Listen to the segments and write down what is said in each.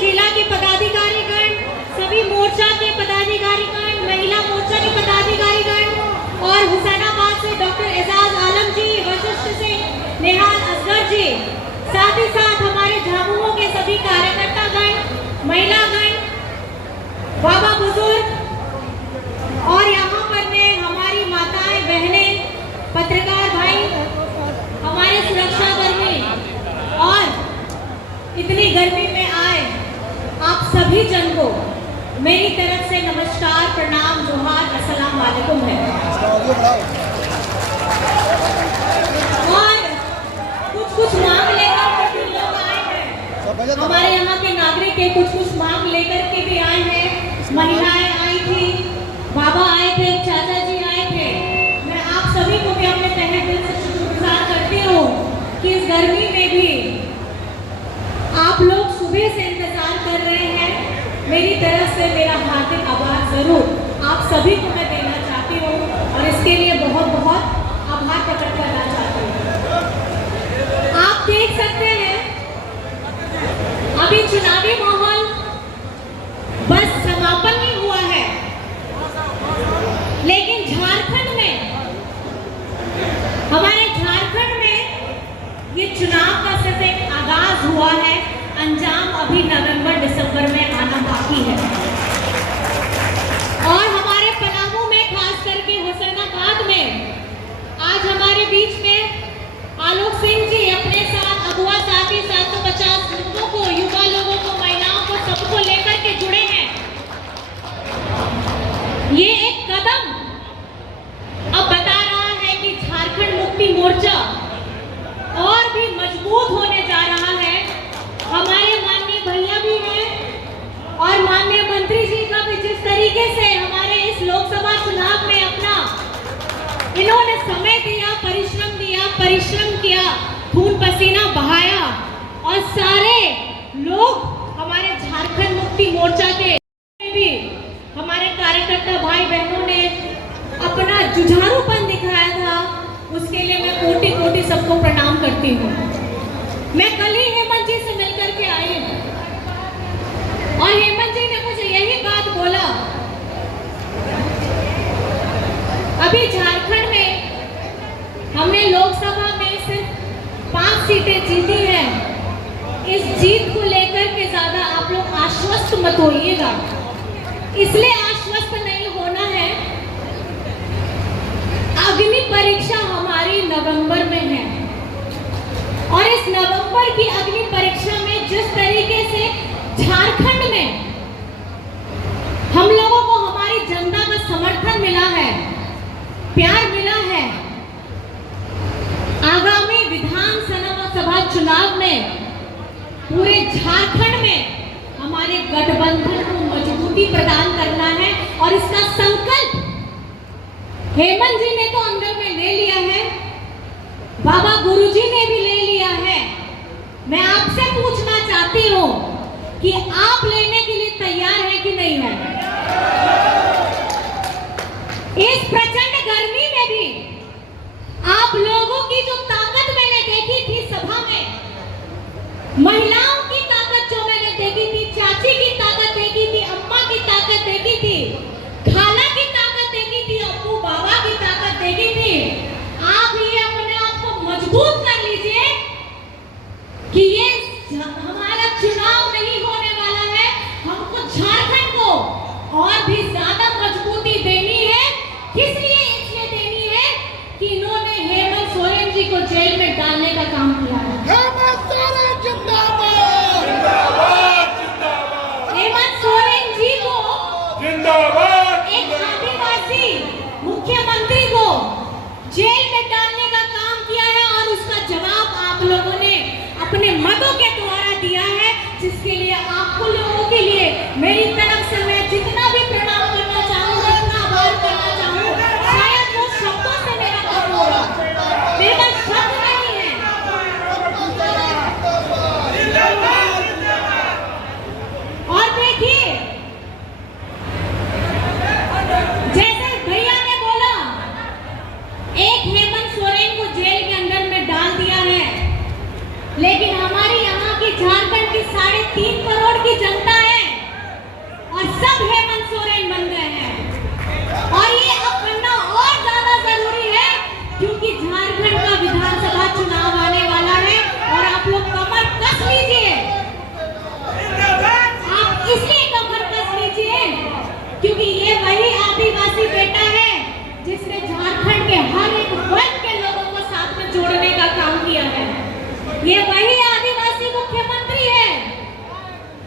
जिला के पदाधिकारीगण, सभी मोर्चा के पदाधिकारीगण, महिला मोर्चा के पदाधिकारीगण और हुसैनाबाद से डॉक्टर एजाज आलम जी, वशिष्ठ से नेहाल असगर जी, साथ ही साथ हमारे झामुमो के सभी कार्यकर्तागण, महिलागण, बाबा बुजुर्ग और यहाँ पर में हमारी माताएं, बहनें, पत्रकार भाई, हमारे सुरक्षा कर्मी और इतनी गर्मी में आए आप सभी जन को मेरी तरफ से नमस्कार, प्रणाम, जोहार, अस्सलाम वालेकुम है। और कुछ मांग लेकर लोग आए हैं, हमारे यहाँ के नागरिक के कुछ मांग लेकर के भी आए हैं। महिलाएं आई थी, बाबा आए थे, चाचा जी आए थे। मैं आप सभी को भी अपने तहे दिल से शुक्रगुजार करती हूँ कि इस गर्मी में भी आप लोग सुबह से इंतजार कर रहे हैं। मेरी तरफ से मेरा हार्दिक आभार जरूर आप सभी को मैं देना चाहती हूँ और इसके लिए बहुत बहुत आभार प्रकट करना चाहती हूँ। आप देख सकते हैं अभी चुनावी माहौल बस समापन ही हुआ है, लेकिन झारखंड में, हमारे झारखंड में ये चुनाव का सिर्फ एक आगाज हुआ है, अंजाम अभी नवंबर दिसंबर में आना बाकी है। और हमारे पलामू में, खास करके हुसैनाबाद में, आज हमारे बीच में आलोक सिंह जी अपने साथ अगुआ साथी 750 लोगों को, युवा लोगों को, महिलाओं को, सबको लेकर के जुड़े हैं। ये एक कदम अब बता रहा है कि झारखंड मुक्ति मोर्चा और भी मजबूत होने जा रहा है। हमारे माननीय भैया भी हैं और माननीय मंत्री जी का भी जिस तरीके से हमारे इस लोकसभा चुनाव में अपना इन्होंने समय दिया, परिश्रम किया, खून पसीना बहाया और सारे लोग हमारे झारखंड मुक्ति मोर्चा के भी हमारे कार्यकर्ता भाई बहनों ने अपना जुझारूपन दिखाया था, उसके लिए मैं कोटि कोटि सबको प्रणाम करती हूँ। मैं कल ही हेमंत जी से मिलकर के आई हूँ और हेमंत जी ने मुझे यही बात बोला, अभी झारखंड में हमने लोकसभा में सिर्फ 5 सीटें जीती हैं। इस जीत को लेकर के ज्यादा आप लोग आश्वस्त मत होइएगा, इसलिए आश्वस्त नहीं होना है। अग्नि परीक्षा हमारी नवंबर में है और इस नवंबर की अग्नि परीक्षा में जिस तरीके से झारखंड में हम लोगों को हमारी जनता का समर्थन मिला है, प्यार मिला है, आगामी विधानसभा चुनाव में पूरे झारखंड में हमारे गठबंधन को मजबूती प्रदान करना है और इसका संकल्प हेमंत जी ने तो अंदर में ले लिया है, बाबा गुरुजी ने भी ले लिया है। मैं आपसे पूछना चाहती हूँ कि आप लेने के लिए तैयार हैं कि नहीं है? इस प्रचंड गर्मी में भी आप लोगों की जो ताकत मैंने देखी थी सभा में, महिलाओं की ताकत जो मैंने देखी थी, चाची की ताकत देखी थी, अम्मा की ताकत देखी थी, खाला की ताकत देखी थी, अब्बू बाबा की ताकत देखी थी। आप ये अपने आप को मजबूत कर लीजिए कि ये हमारा चुनाव नहीं होने वाला है, हमको झारखंड को और भी ज्यादा मजबूती देनी है। किस लिए? इसलिए देनी है कि इन्होंने हेमंत सोरेन जी को जेल में डालने का काम किया है। हेमंत सोरेन जिंदाबाद।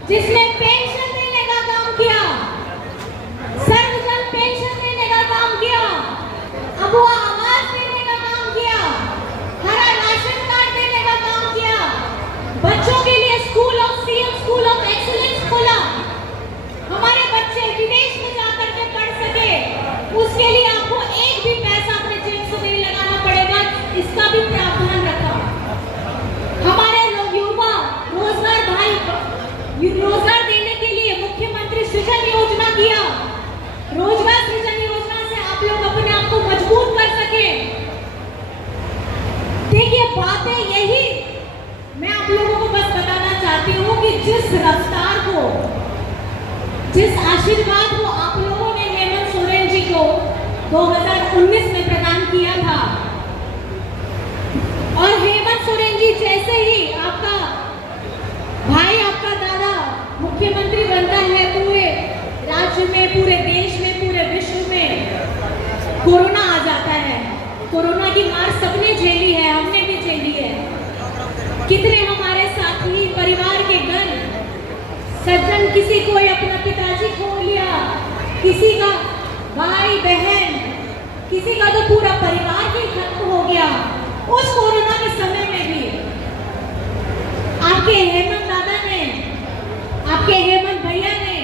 जिसने पेंशन देने का काम किया, सर्वजन पेंशन देने का काम किया, अबुआ आवास देने का काम किया, हरा राशन कार्ड देने का काम किया, बच्चों के लिए school of CM school of excellence खोला, हमारे बच्चे विदेश में जाकर के पढ़ सके, उसके लिए आपको एक भी पैसा अपने जेब से नहीं लगाना पड़ेगा, इसका भी प्रावधान रखा। हमारे लोग युवा रोजगार देने के लिए मुख्यमंत्री सृजन योजना किया। रोजगार सृजन योजना से आप लोग अपने आप को मजबूत कर सके। देखिए बातें यही मैं आप लोगों को बस बताना चाहती हूँ कि जिस रफ्तार को, जिस आशीर्वाद को आप लोगों ने हेमंत सोरेन जी को 2019 में प्रदान किया था, और हेमंत सोरेन जी जैसे ही आपका भाई, आपका दादा मुख्यमंत्री बनता है, पूरे राज्य में, पूरे देश में, पूरे विश्व में कोरोना आ जाता है। कोरोना की मार सबने झेली है, हमने भी झेली है। कितने हमारे साथी, परिवार के गण सज्जन, किसी को अपना पिताजी खो लिया, किसी का भाई बहन, किसी का तो पूरा परिवार ही खत्म हो गया। उस कोरोना के समय में भी आपके हेमंत दादा ने, आपके हेमंत भैया ने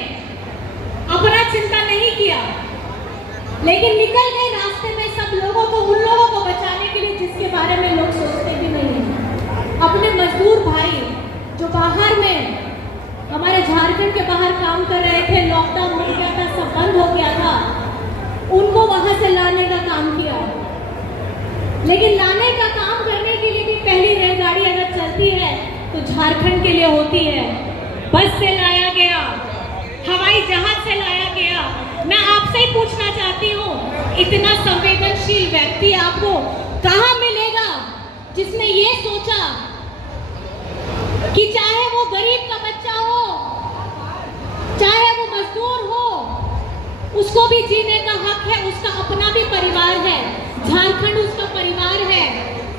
अपना चिंता नहीं किया, लेकिन निकल गए रास्ते में सब लोगों को, उन लोगों को बचाने के लिए जिसके बारे में लोग सोचते भी नहीं हैं। अपने मजदूर भाई जो बाहर में, हमारे झारखंड के बाहर काम कर रहे थे, लॉकडाउन हो गया था, सब बंद हो गया था, उनको वहां से लाने का काम किया। लेकिन लाने का काम करने के लिए भी पहली रेलगाड़ी अगर चलती है तो झारखंड के लिए होती है। बस से लाया गया, हवाई जहाज से लाया गया। मैं आपसे ही पूछना चाहती हूँ, इतना संवेदनशील व्यक्ति आपको कहाँ मिलेगा जिसने ये सोचा कि चाहे वो गरीब का बच्चा हो, चाहे वो मजदूर हो, उसको भी जीने का हक है, उसका अपना भी परिवार है, झारखंड उसका परिवार है।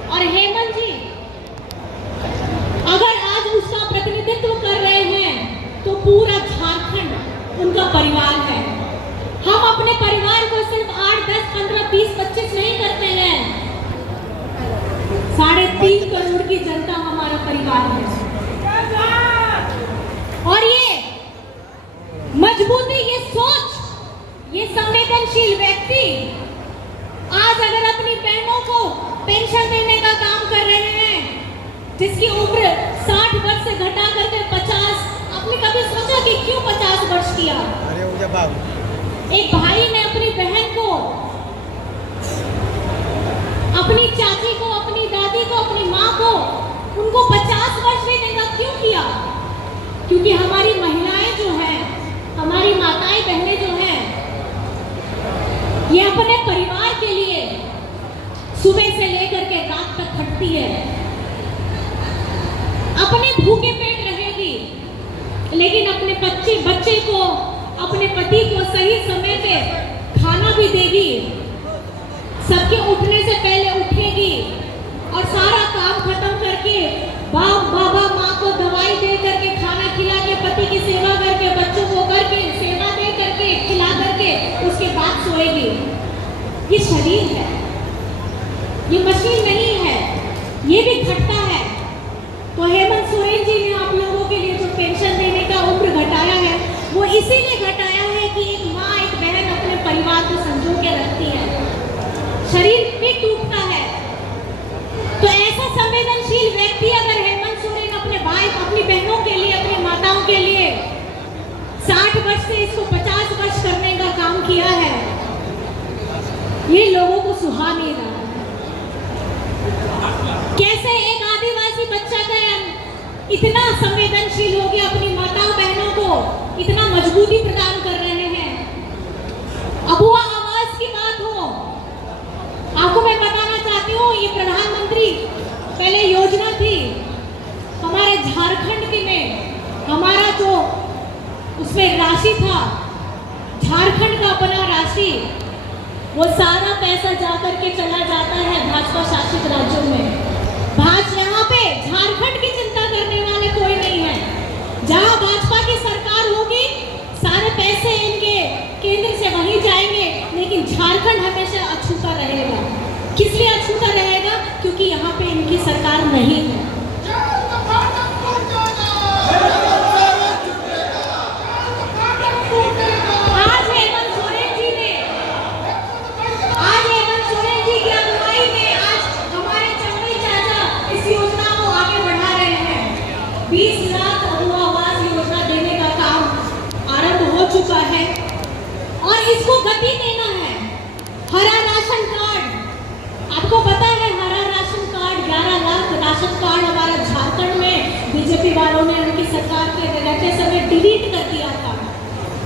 और हेमंत जी अगर आज उसका प्रतिनिधित्व कर रहे हैं तो पूरा झारखंड उनका परिवार है। हम अपने परिवार को सिर्फ 8, 10, 15, 20, 25 नहीं करते हैं, 3.5 करोड़ की जनता हमारा परिवार है। और ये मजबूती, ये सोच, ये संवेदनशील व्यक्ति आज अगर अपनी बहनों को पेंशन देने का काम कर रहे हैं, जिसकी उम्र 60 वर्ष से घटा करके 50, आपने कभी सोचा कि क्यों 50 वर्ष किया? एक भाई ने अपनी बहन को, अपनी चाची को, अपनी दादी को, अपनी माँ को, उनको 50 वर्ष देने का क्यों किया? क्योंकि हमारी महिलाएं जो हैं, हमारी माताएं बहनें जो हैं, ये अपने परिवार के लिए सुबह से लेकर के रात तक खटती है, अपने भूखे पेट रहेगी, लेकिन अपने बच्चे को, अपने पति को सही समय पे खाना भी देगी, सबके उठने से पहले उठेगी और सारा काम खत्म करके बाबा माँ को दवाई दे करके, खाना खिला के, पति की सेवा करके, बच्चों को करके, सेवा दे करके, खिला करके उसके बाद सोएगी। ये शरीर है, ये मशीन नहीं है, ये भी घटता है। तो हेमंत सोरेन जी ने आप लोगों के लिए जो पेंशन देने का उम्र घटाया है, वो इसीलिए घटाया है कि एक माँ, एक बहन अपने परिवार को संजो के रखती है, शरीर भी टूटता है। तो ऐसा संवेदनशील व्यक्ति अगर हेमंत सोरेन अपने भाई, अपनी बहनों के लिए, अपनी माताओं के लिए 60 वर्ष से इसको 50 वर्ष करने का काम किया है, ये लोगों को सुहा नहीं रहा। कैसे एक आदिवासी बच्चा का इतना संवेदनशील हो गया, अपनी माताओं बहनों को इतना मजबूती प्रदान कर रहे हैं। अबुआ आवास की बात हो, आपको मैं बताना चाहती हूँ, ये प्रधानमंत्री पहले योजना थी हमारे झारखंड की में, हमारा जो उसमें राशि था, झारखंड का अपना राशि, वो सारा पैसा जाकर के चला जाता है भाजपा शासित राज्यों में। यहाँ पे झारखंड की चिंता करने वाले कोई नहीं है। जहाँ भाजपा की छूता रहेगा, क्योंकि यहाँ पे इनकी सरकार नहीं है। आज हेमंत सोरेन जी की अगुवाई में आज हमारे चमड़ी चाचा इस योजना को आगे बढ़ा रहे हैं। 20 लाख अधूरा आवास योजना देने का काम आरंभ हो चुका है और इसको गति देना है। हरा राशन कार्ड, आपको पता है हरा ration card 11 lakh ration card हमारे झारखंड में बीजेपी वालों ने उनकी सरकार के रहते समय डिलीट कर दिया था,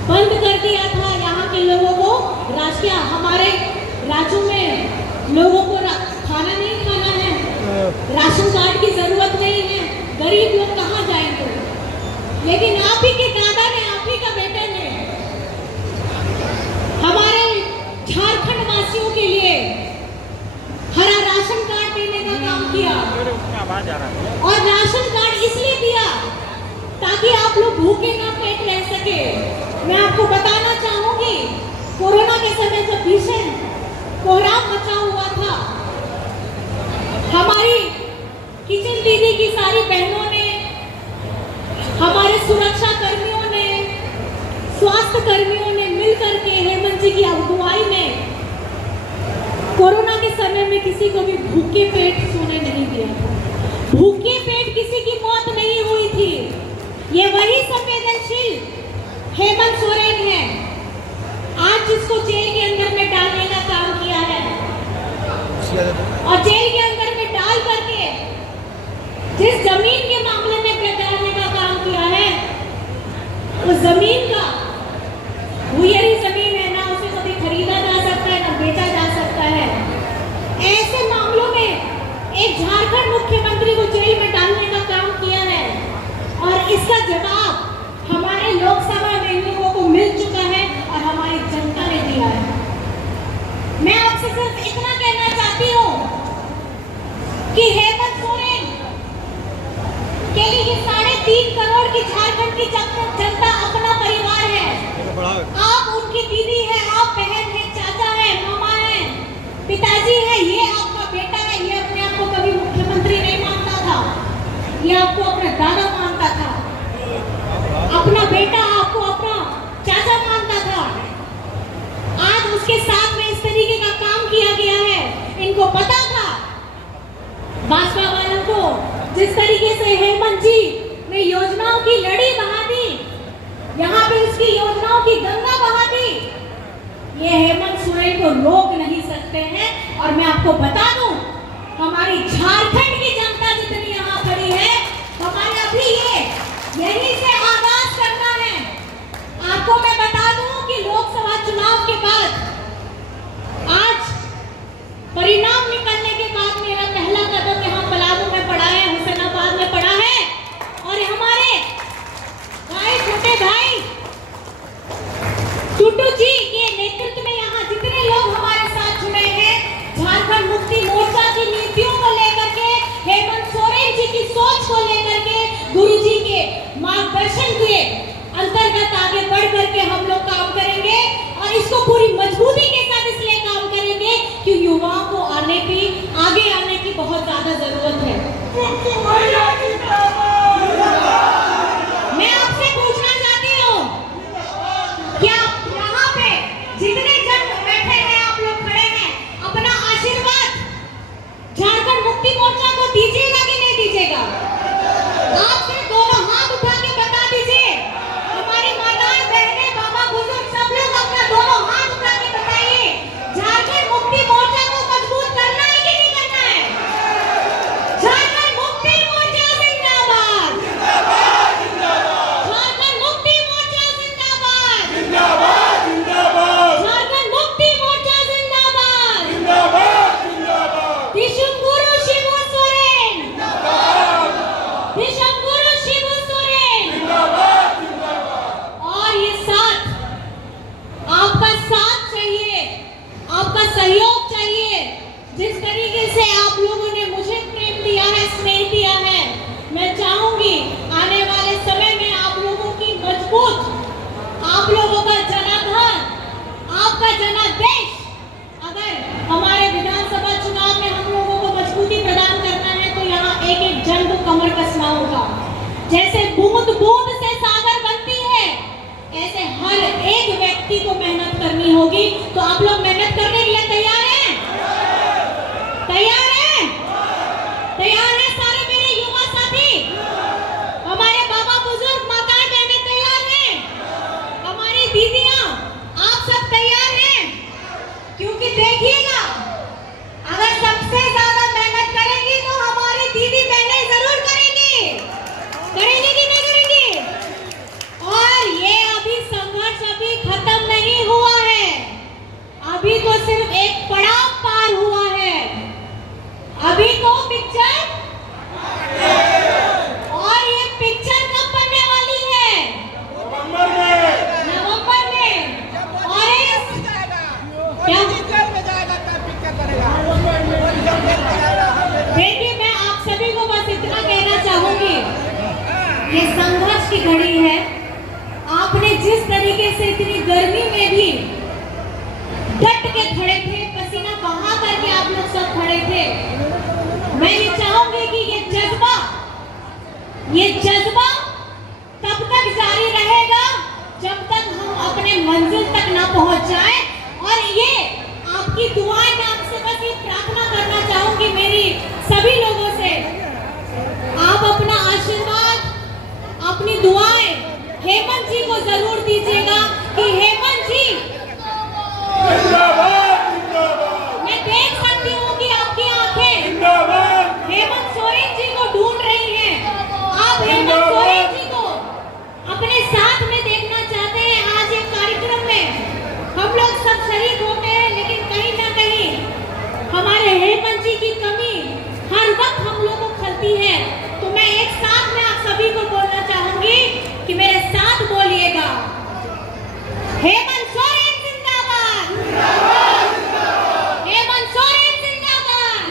बंद कर दिया था। यहाँ के लोगों को राष्ट्रीय हमारे राज्यों में लोगों को खाना नहीं खाना है, राशन कार्ड की जरूरत नहीं है, गरीब लोग कहाँ जाएंगे। लेकिन आप ही के दादा ने, आप ही का बेटे ने हमारे झारखंड वासियों के लिए हरा राशन कार्ड देने का काम किया। और राशन कार्ड इसलिए दिया ताकि आप लोग भूखे ना पेट रह सके। मैं आपको बताना चाहूंगी, कोरोना के समय जब भीषण कोहराम मचा हुआ था, हमारी किचन दीदी की सारी बहनों ने, हमारे सुरक्षा कर्मियों ने, स्वास्थ्य कर्मियों ने मिलकर के हेमंत जी की अगुवाई में कोरोना के समय में किसी को भी भूखे पेट सोने नहीं दिया था। भूखे पेट किसी की मौत नहीं हुई थी। ये वही संवेदनशील हेमंत सोरेन है आज जिसको जेल के अंदर में डालने का काम किया है, और जेल के अंदर में डाल करके जिस जमीन के मामले में डालने का काम किया है, उस जमीन का भूयरी जमीन है ना, उसे कभी खरीदा जा सकता है ना बेचा जा सकता है। ऐसे मामलों में एक झारखंड मुख्यमंत्री को जेल में डालने का काम किया है, और इसका जवाब हमारे लोकसभा में लोगों को मिल चुका है और हमारी जनता ने दिया है। मैं आपसे सिर्फ इतना कहना चाहती हूँ कि हेमंत सोरेन के लिए 3.5 करोड़ की झारखंड की जनता अपना परिवार है। आप उनकी दीदी है, आप बहन है, चाचा है, मामा है, पिताजी है, ये आपका बेटा है। ये अपने आप को कभी मुख्यमंत्री नहीं मानता था, ये आपको अपना दादा मानता था, अपना बेटा आपको अपना चाचा मानता था। आज उसके साथ में इस तरीके का काम किया गया है। इनको पता था, भाजपा वालों को, जिस तरीके से हेमंत जी ने योजनाओं की लड़ी बहा दी, यहाँ पे उसकी योजनाओं की गंगा बहा दी, ये हेमंत सोरेन को रोक नहीं सकते हैं। और मैं आपको बता दूं, हमारी झारखंड की जनता जितनी यहाँ खड़ी है, हमारे अभी यही से आगाज करना है। आपको मैं बता दूं कि लोकसभा चुनाव के बाद आज परिणाम निकलने के बाद मेरा पहला कदम यहाँ पलामू में पड़ा है, हुसैनाबाद में पड़ा है, और हमारे भाई, छोटे भाई टुटू जी के नेतृत्व में यहाँ जितने लोग हमारे साथ जुड़े हैं, झारखंड मुक्ति मोर्चा की नीतियों को लेकर के, हेमंत सोरेन जी की सोच को लेकर के, गुरु जी के मार्गदर्शन जैसे बूंद बूंद से सागर बनती है, ऐसे हर एक व्यक्ति को मेहनत करनी होगी। तो आप लोग मेहनत करने के लिए तैयार हैं? तैयार हैं? तैयार हैं सारे मेरे युवा साथी? हमारे बाबा बुजुर्ग माताएं बहनें तैयार हैं? हमारी दीदियां आप सब तैयार हैं? क्योंकि देखिएगा, अगर सबसे ज्यादा मेहनत करेंगी तो हमारी दीदी बहनें जरूर करेंगी। करेंगी कि नहीं करेंगी? और ये अभी संघर्ष अभी खत्म नहीं हुआ है, अभी तो सिर्फ एक पड़ाव पार हुआ है। अभी तो पिक्चर, और ये पिक्चर कब बनने वाली है? नवंबर में। और क्या देखिए, मैं आप सभी को बस इतना कहना चाहूंगी, ये संघर्ष की घड़ी है। आपने जिस तरीके से इतनी गर्मी में भी डट के खड़े थे, पसीना बहा करके आप लोग सब खड़े थे, मैं ये चाहूंगी कि ये जज्बा तब तक जारी रहेगा जब तक हम अपने मंजिल तक ना पहुंच जाए। और ये आपकी दुआएं, मैं आपसे बस ये प्रार्थना करना चाहूंगी मेरी सभी लोगों से, आप अपना आशीर्वाद, अपनी दुआएं हेमंत जी को जरूर दीजिएगा कि हेमंत जी, मैं देख सकती हूँ कि आपकी आंखें हेमंत सोरेन जी को ढूंढ रही हैं। आप हेमंत सोरेन जी को अपने साथ में देखना चाहते हैं। आज एक कार्यक्रम में हम लोग सब शरीक होते हैं, लेकिन कहीं ना कहीं हमारे हेमंत जी की कमी हर वक्त हम लोगों को खलती है। तो मैं एक साथ में आप सभी को बोलना चाहूंगी कि मेरे साथ बोलिएगा, हेमंत सोरेन जिंदाबाद, हेमंत सोरेन जिंदाबाद,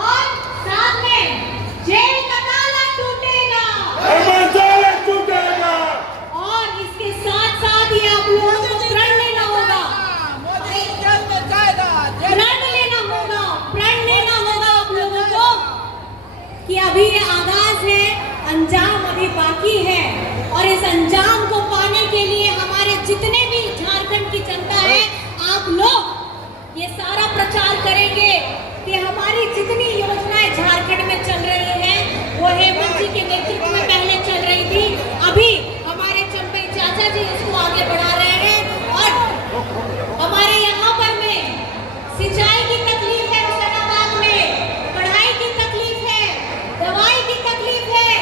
और साथ में जेल का ताला टूटेगा, और इसके साथ साथ ही आप लोगों को प्रण लेना होगा, प्रण लेना होगा आप लोगों को कि अभी ये आगाज है, अंजाम अभी बाकी है। और इस अंजाम को पाने के लिए हमारे जितने भी झारखंड की जनता है, आप लोग ये सारा प्रचार करेंगे कि हमारी जितनी योजनाएं झारखंड में चल रही हैं, वो हेमंत जी के नेतृत्व में पहले चल रही थी, अभी हमारे चंपई चाचा जी इसको आगे बढ़ा रहे हैं। और हमारे यहाँ पर में सिंचाई की तकलीफ है, हुसैनाबाद में पढ़ाई की तकलीफ है, दवाई की तकलीफ है।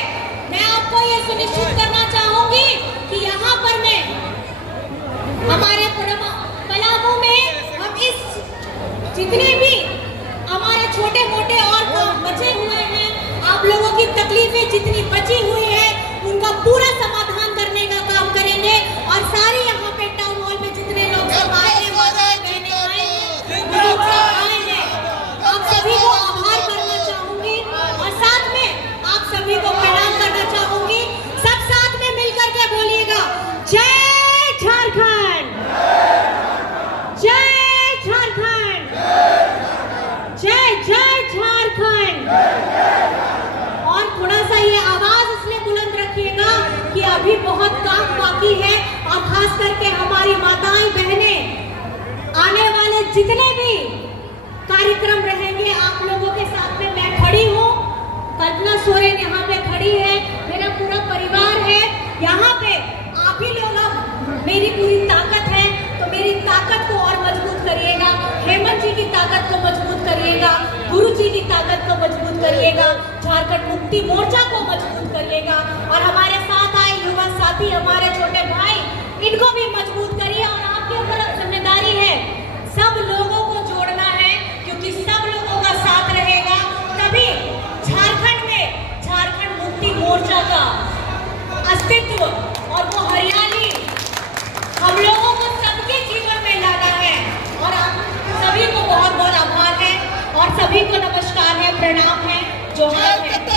मैं आपको ये सुनिश्चित करना चाहूंगी कि यहाँ पर में हमारे पलामू में हम इस जितने भी हमारे छोटे मोटे और काम बचे हुए हैं, आप लोगों की तकलीफें जितनी बची हुई है, उनका पूरा समाधान करने का काम करेंगे। और सारी यहाँ पे टाउन हॉल में जितने लोग सब आए हैं, माताएं बहनें आए हैं, बुजुर्ग सब आए हैं, आप सभी को आभार करना चाहूंगी और साथ में आप सभी को प्रणाम करना चाहूंगी। सब साथ में मिलकर के बोलिएगा, जय झारखंड, जय झारखंड, जय जय झारखंड। और थोड़ा सा ये आवाज इसलिए बुलंद रखिएगा कि अभी बहुत काम बाकी है, और खास करके हमारी माताएं बहनें आने वाले जितने भी कार्यक्रम रहेंगे, आप लोगों के साथ में मैं खड़ी हूँ। कल्पना सोरेन यहाँ पे खड़ी है, मेरा पूरा परिवार है यहाँ पे। आप ही लोग, अब मेरी पूरी ताकत है, तो मेरी ताकत को और मजबूत करिएगा, हेमंत जी की ताकत को मजबूत करिएगा, गुरु जी की ताकत को मजबूत करिएगा, झारखंड मुक्ति मोर्चा को मजबूत करिएगा, और हमारे साथ आए युवा साथी, हमारे छोटे भाई, इनको भी मजबूत करिए। और आपके ऊपर अब जिम्मेदारी है, सब लोगों को जोड़ना है, क्योंकि सब लोगों का साथ रहेगा तभी झारखंड में झारखंड मुक्ति मोर्चा का अस्तित्व और वो हरियाली हम लोगों को सबके जीवन में लाना है। और आप सभी को बहुत बहुत आभार है, और सभी को नमस्कार है, प्रणाम है, जोहार है।